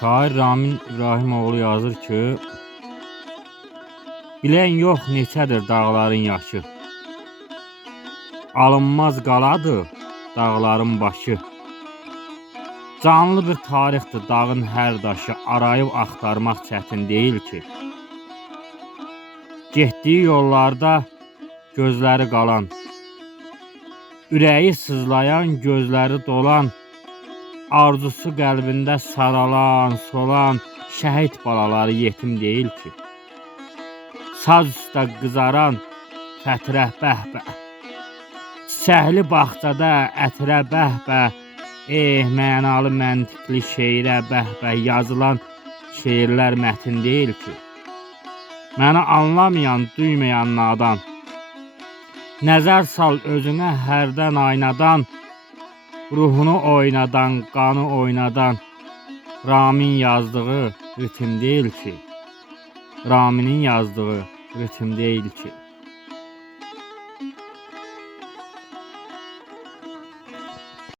Şair Ramin İbrahimoğlu yazır ki, bilən yox neçədir dağların yaşı, alınmaz qaladır dağların başı. Canlı bir tarixdir dağın hər daşı, arayıb axtarmaq çətin deyil ki. Getdiyi yollarda gözləri qalan, ürəyi sızlayan, gözləri dolan, arzusu qəlbində saralan, solan şəhid balaları yetim deyil ki. Saz üstə qızaran xətrə bəhbə, çiçəkli bağçada ətrə bəhbə, mənalı məntiqli şeirə bəhbə, yazılan şeirlər mətin deyil ki. Məni anlamayan, duymayan nadan, nəzər sal özünə hərdən aynadan, ruhunu oynadan, qanı oynadan, Ramin yazdığı ritim deyil ki. Raminin yazdığı ritim deyil ki.